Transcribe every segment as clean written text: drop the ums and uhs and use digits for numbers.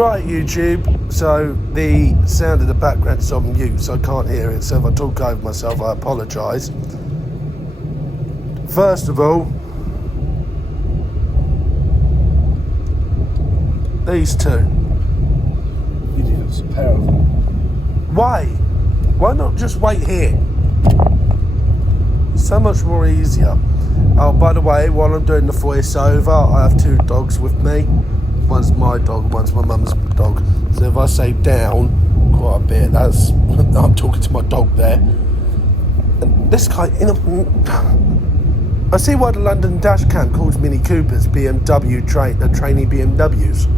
Right, YouTube, so the sound of the background is on mute, so I can't hear it, so if I talk over myself, I apologise. First of all, these two. Idiots, a pair of them. Why? Why not just wait here? So much more easier. Oh, by the way, while I'm doing the voiceover, I have two dogs with me. One's my dog, one's my mum's dog. So if I say down quite a bit, that's I'm talking to my dog there. And this guy, I see why the London dash cam calls Mini Coopers BMW trainee BMWs.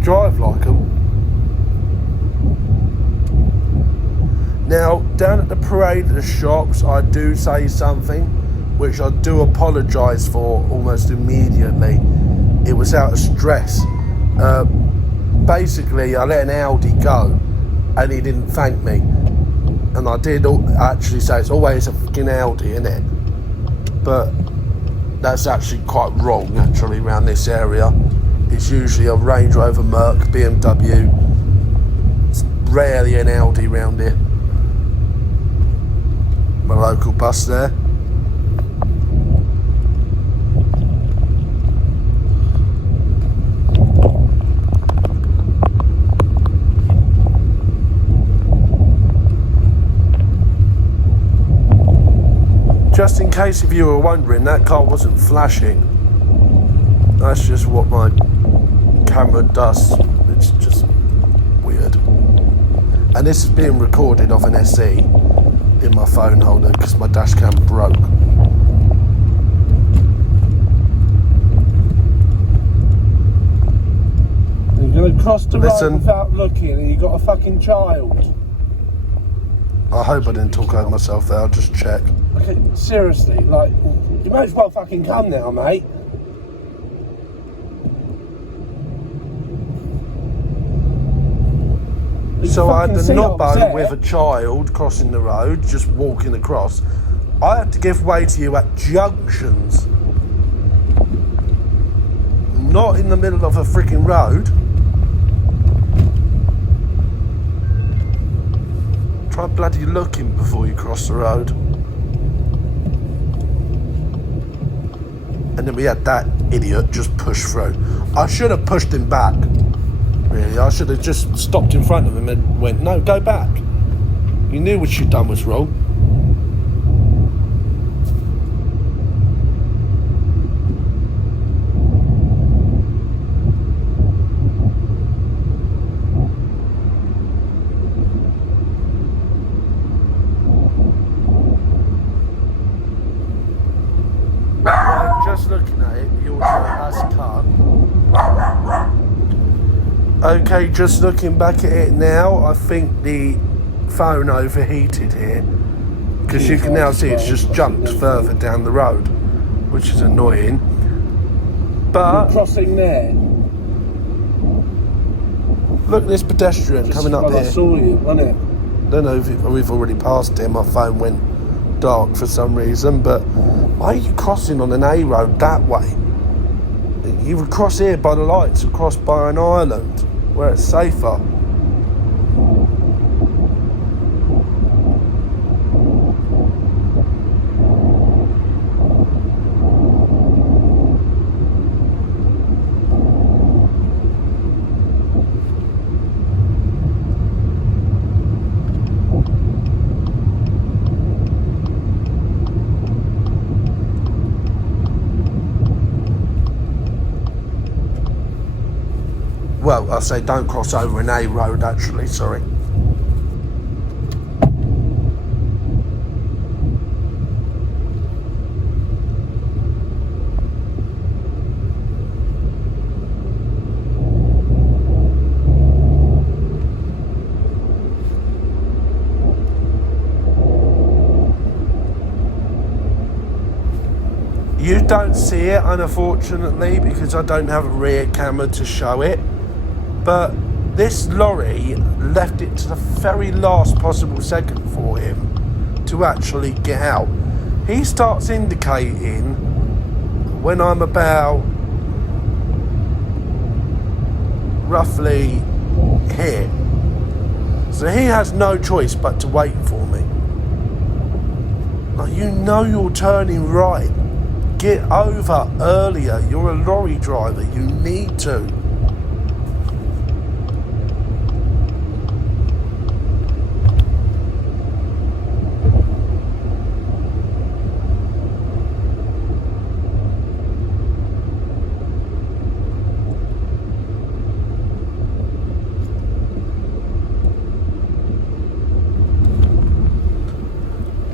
Drive like them. Now, down at the parade of the shops, I do say something which I do apologise for almost immediately. It was out of stress. Basically, I let an Audi go and he didn't thank me. And I did actually say it's always a fucking Audi, isn't it? But that's actually quite wrong, actually, around this area. It's usually a Range Rover, Merc, BMW. It's rarely an Audi round here. My local bus there. Just in case if you were wondering, that car wasn't flashing. That's just what my camera does. It's just weird. And this is being recorded off an SE in my phone holder because my dash cam broke. You're going to cross the road without looking and you've got a fucking child. I hope I didn't talk over myself there, I'll just check. Okay, seriously, like, you might as well fucking come now, mate. So I had the knobbo with a child crossing the road, just walking across. I had to give way to you at junctions. Not in the middle of a freaking road. Try bloody looking before you cross the road. And then we had that idiot just push through. I should have pushed him back. Really, I should have just stopped in front of him and went, no, go back. You knew what you'd done was wrong. Just looking at it, you also has a car. Okay, just looking back at it now, I think the phone overheated here. Because you can now see it's just jumped further down the road, which is annoying. But you're crossing there. Look at this pedestrian coming up here. I saw you, wasn't it? Don't know if we've already passed him. My phone went dark for some reason, but why are you crossing on an A road that way? You would cross here by the lights, across by an island where it's safer. Well, I say don't cross over an A road, actually, sorry. You don't see it, unfortunately, because I don't have a rear camera to show it. But this lorry left it to the very last possible second for him to actually get out. He starts indicating when I'm about roughly here. So he has no choice but to wait for me. Like, you know you're turning right. Get over earlier. You're a lorry driver. You need to.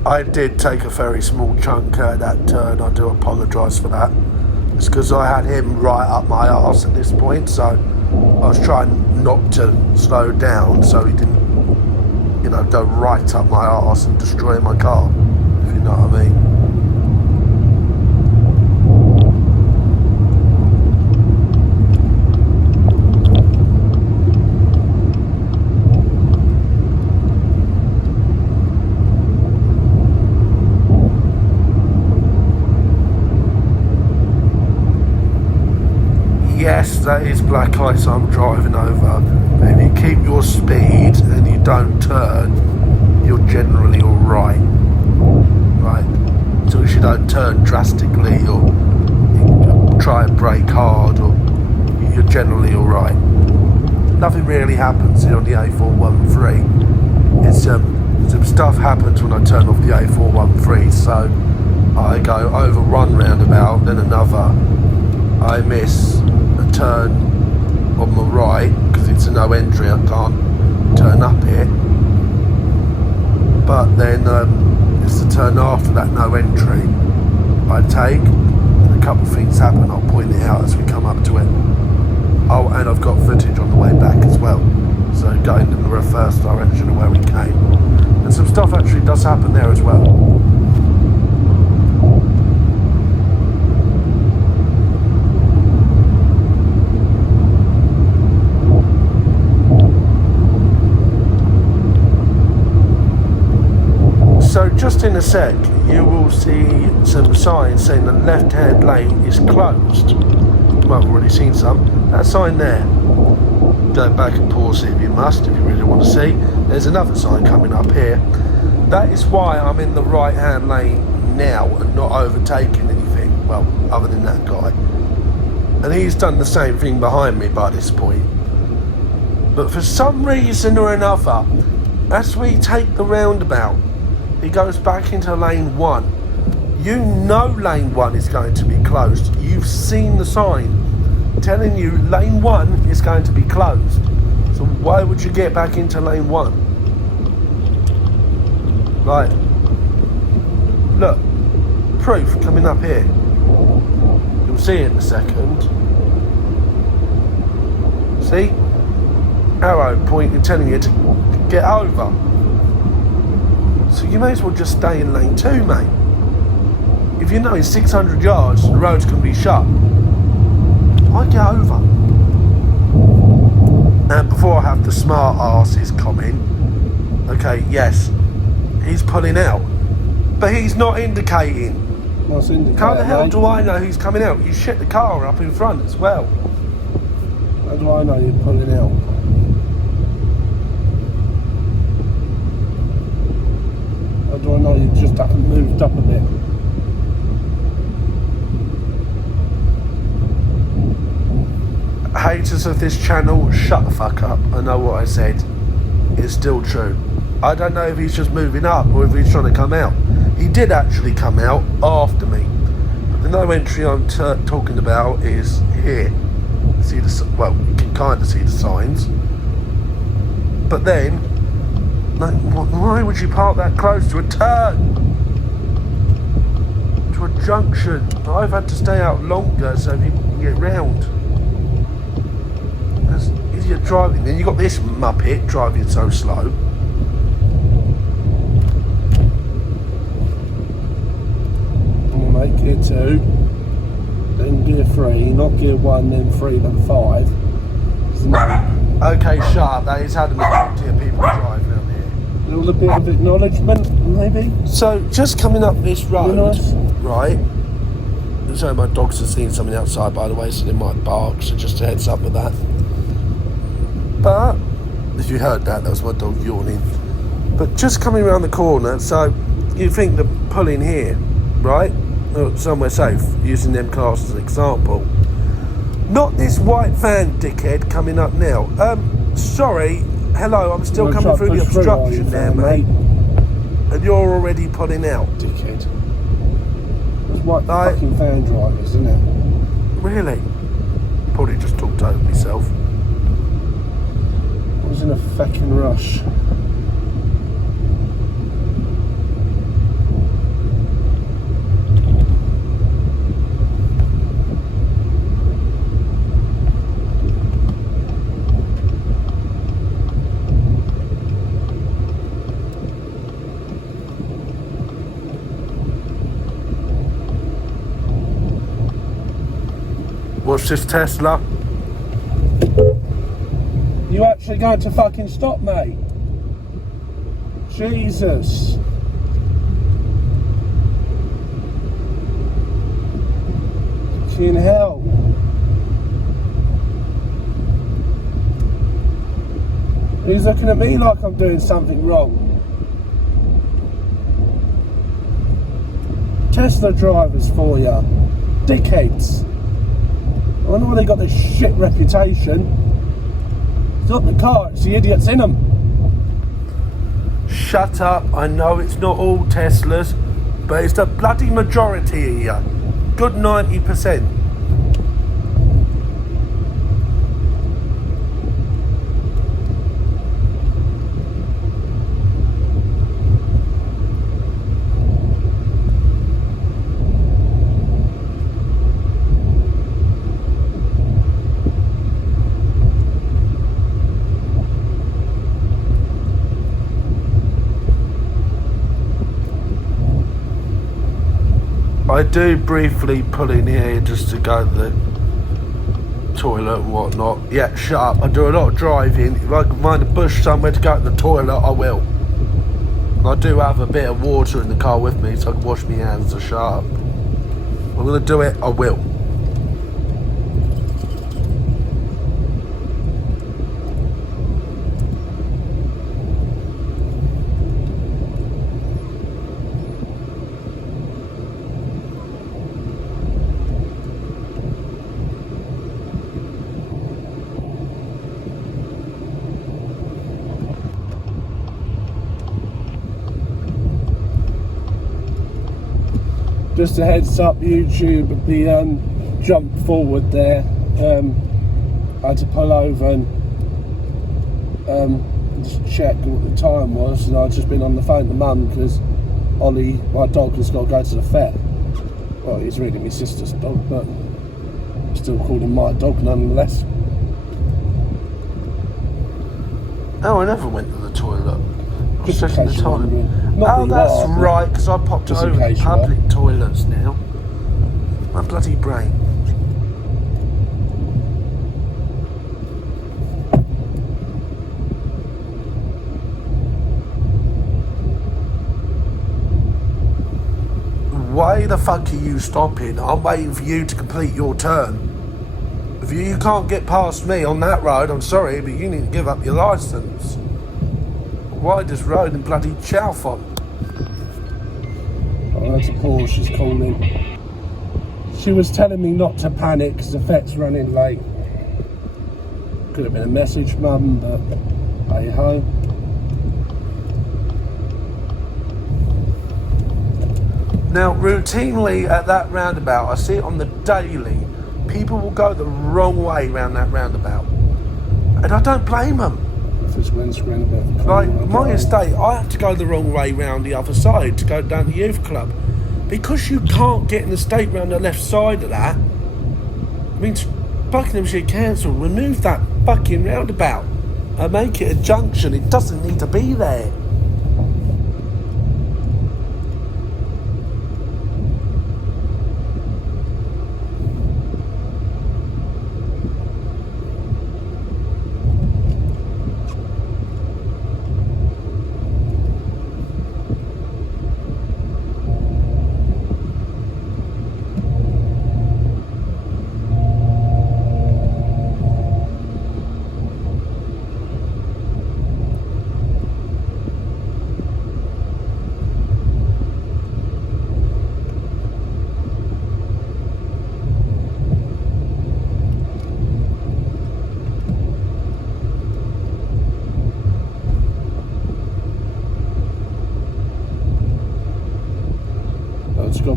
I did take a very small chunk out of that turn. I do apologise for that. It's because I had him right up my arse at this point, so I was trying not to slow down so he didn't, go right up my arse and destroy my car, if you know what I mean. Yes, that is black ice I'm driving over. But if you keep your speed and you don't turn, you're generally alright. Right? So if you don't turn drastically or you try and brake hard, or you're generally alright. Nothing really happens here on the A413. It's some stuff happens when I turn off the A413, so I go over one roundabout, then another. I miss a turn on my right because it's a no entry. I can't turn up here, but then it's the turn after that no entry I take, and a couple of things happen. I'll point it out as we come up to it. Oh, and I've got footage on the way back as well, so going in the reverse direction of where we came, and some stuff actually does happen there as well. So just in a sec, you will see some signs saying the left-hand lane is closed. Well, I've already seen some. That sign there. Go back and pause it if you must, if you really want to see. There's another sign coming up here. That is why I'm in the right-hand lane now and not overtaking anything. Well, other than that guy. And he's done the same thing behind me by this point. But for some reason or another, as we take the roundabout, he goes back into lane 1. You know lane 1 is going to be closed. You've seen the sign telling you lane 1 is going to be closed. So why would you get back into lane 1? Right. Look. Proof coming up here. You'll see it in a second. See? Arrow pointing telling you to get over. So you may as well just stay in lane 2, mate. If you know in 600 yards the road's can be shut, why get over? And before I have the smart asses comment, okay, yes, he's pulling out, but he's not indicating. What's indicating? How the hell do I know he's coming out? You shit the car up in front as well. How do I know you're pulling out? How do I know you just haven't moved up a bit? Haters of this channel, shut the fuck up. I know what I said. It's still true. I don't know if he's just moving up or if he's trying to come out. He did actually come out after me. But the no entry I'm talking about is here. See the, well, you can kind of see the signs. But then, like, why would you park that close to a turn? To a junction? I've had to stay out longer so people can get round. That's idiot driving. Then you got this muppet driving so slow. We'll make gear 2, then gear 3, not gear 1, then 3, then 5. Okay, shut up. That is how the majority of people drive around here. A little bit of acknowledgement, maybe? So, just coming up this road, Nice. right? So my dogs have seen something outside, by the way, so they might bark, so just a heads up with that. But if you heard that, that was my dog yawning. But just coming around the corner, so you think the pulling here, right? Somewhere safe, using them cars as an example. Not this white van dickhead coming up now. Sorry, hello, I'm still coming through the obstruction there, mate. And you're already pulling out. Dickhead. It's white fucking van drivers, isn't it? Really? Probably just talked over myself. I was in a fucking rush. Watch this Tesla. You actually going to fucking stop, mate? Jesus. In hell. He's looking at me like I'm doing something wrong. Tesla drivers for ya. Dickheads. I wonder why they got this shit reputation. It's not the car, it's the idiots in them. Shut up, I know it's not all Teslas, but it's the bloody majority here. Good 90%. I do briefly pull in here just to go to the toilet and whatnot. Yeah, shut up. I do a lot of driving. If I can find a bush somewhere to go to the toilet, I will. And I do have a bit of water in the car with me so I can wash my hands, so shut up. I'm going to do it, I will. Just a heads up, YouTube, the jump forward there. I had to pull over and just check what the time was, and I've just been on the phone to Mum because Ollie, my dog, has got to go to the vet. Well, he's really my sister's dog, but I still call him my dog nonetheless. Oh, I never went to the toilet. Just in checking case the you're time. wondering. Not Oh, that you that's are, but right, because I popped just in over case you are. public toilets now. My bloody brain. Why the fuck are you stopping? I'm waiting for you to complete your turn. If you can't get past me on that road, I'm sorry, but you need to give up your licence. Widest road in bloody Chalfont. Oh, that's a pause, she's calling. She was telling me not to panic because the vet's running late. Could have been a message, Mum, but hey ho. Now, routinely at that roundabout, I see it on the daily, people will go the wrong way round that roundabout. And I don't blame them. If it's windscreen a bit of a Like, corner, my right? estate, I have to go the wrong way round the other side to go down the youth club. Because you can't get in the estate round the left side of that, I mean, Buckinghamshire Council, remove that fucking roundabout and make it a junction. It doesn't need to be there.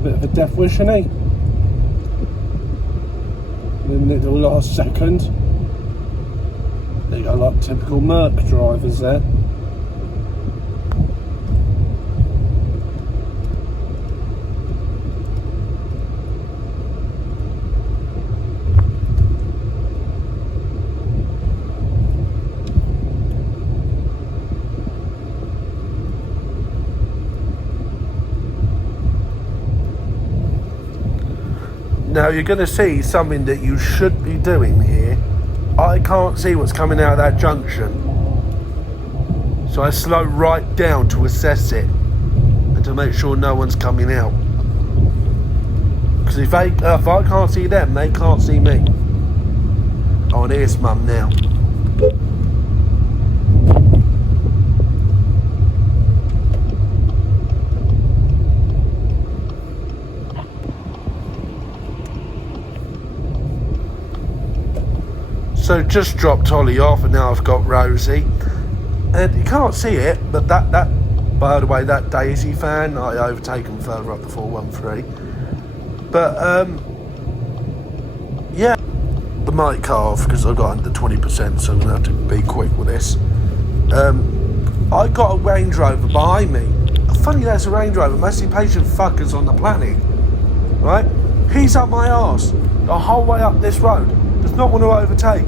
bit of a death wish, isn't he? In the last second. There you go, like typical Merc drivers there. Now you're going to see something that you should be doing here. I can't see what's coming out of that junction, so I slow right down to assess it and to make sure no one's coming out. Because if I can't see them, they can't see me. Oh, and here's Mum now. So just dropped Holly off, and now I've got Rosie. And you can't see it, but that by the way, that Daisy fan, I overtaken further up the 413. But yeah, the mic cut off because I got under 20%, so I'm gonna have to be quick with this. I got a Range Rover behind me. Funny that's a Range Rover, most impatient fuckers on the planet, right? He's up my arse the whole way up this road. Does not want to overtake.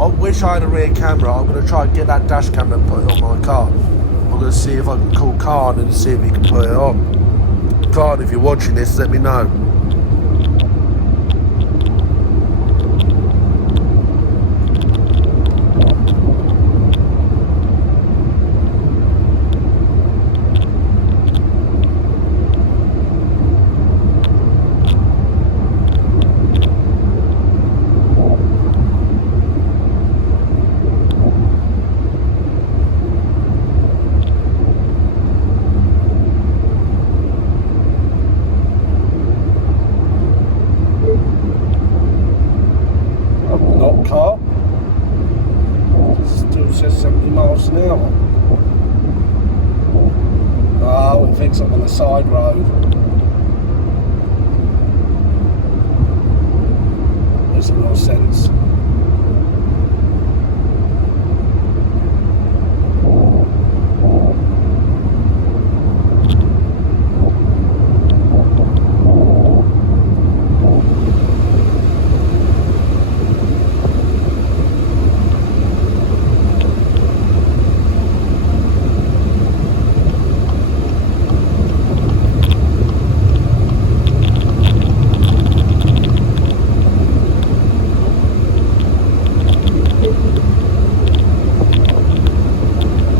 I wish I had a rear camera. I'm going to try and get that dash camera and put it on my car. I'm going to see if I can call Khan and see if he can put it on. Khan, if you're watching this, let me know. Car still says 70 miles an hour. Oh, it thinks I'm on the side road. Makes a lot of sense.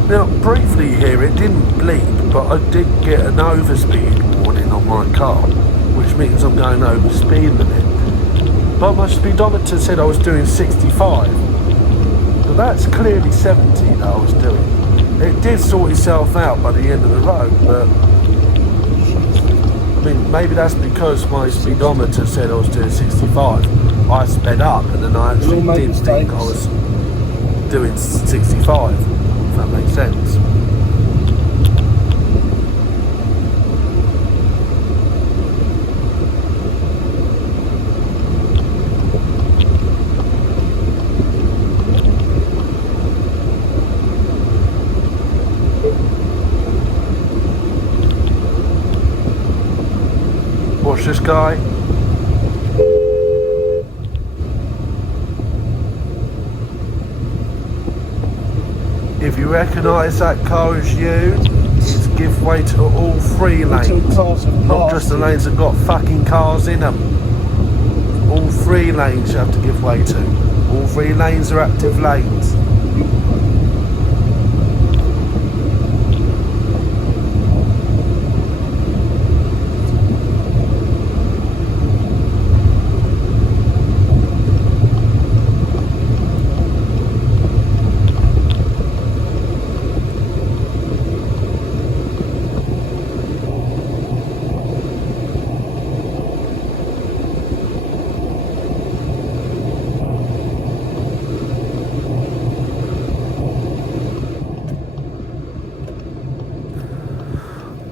Now, briefly here, it didn't bleep, but I did get an overspeed warning on my car, which means I'm going over the speed limit. But my speedometer said I was doing 65. But that's clearly 70 that I was doing. It did sort itself out by the end of the road, but I mean, maybe that's because my speedometer said I was doing 65. I sped up, and then I actually did think I was doing 65. If that makes sense. Watch this guy. If you recognise that car as you, it's give way to all three lanes. Not just the lanes that got fucking cars in them. All three lanes you have to give way to. All three lanes are active lanes.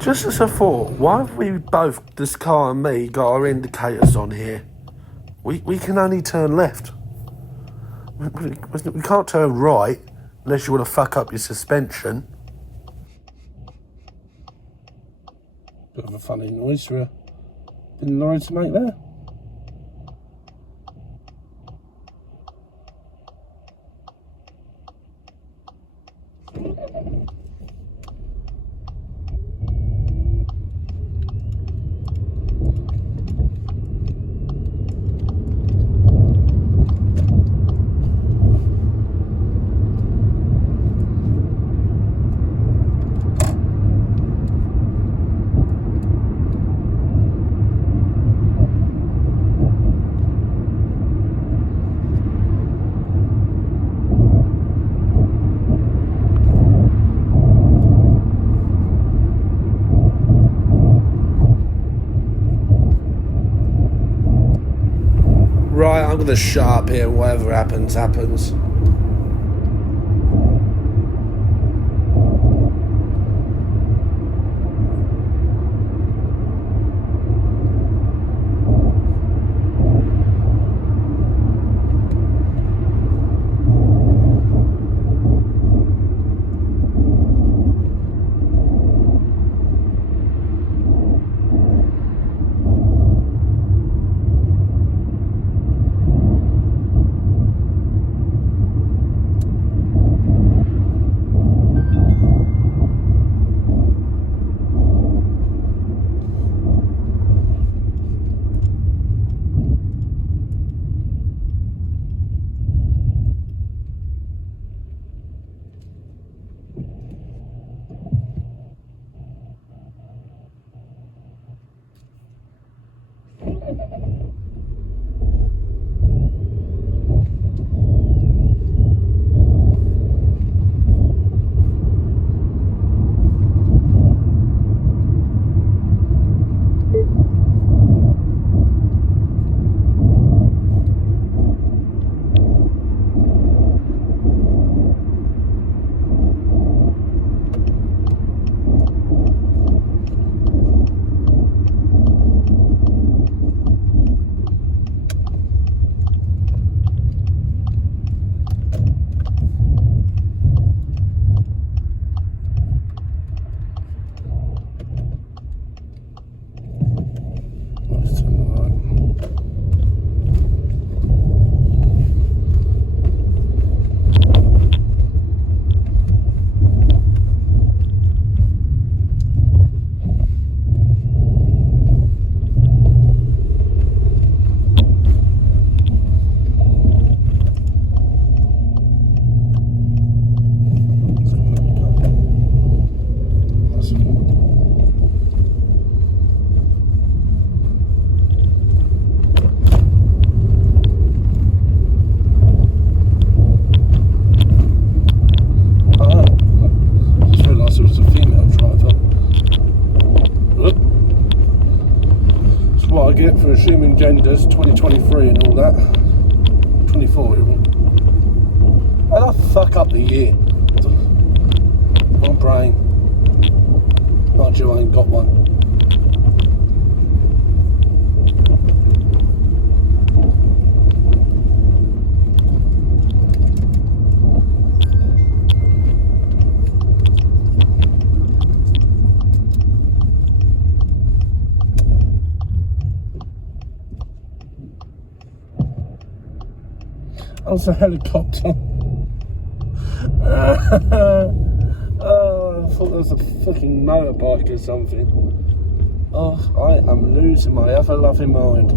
Just as a thought, why have we both, this car and me, got our indicators on here? We can only turn left. We can't turn right unless you want to fuck up your suspension. Bit of a funny noise for a bin lorry to make there. Right, I'm gonna shut up here. Whatever happens, happens. For assuming genders 2023 and all that. 24 even. How'd I fuck up the year? My brain. Mind you, I ain't got one. That was a helicopter. Oh, I thought there was a fucking motorbike or something. Oh, I am losing my ever loving mind.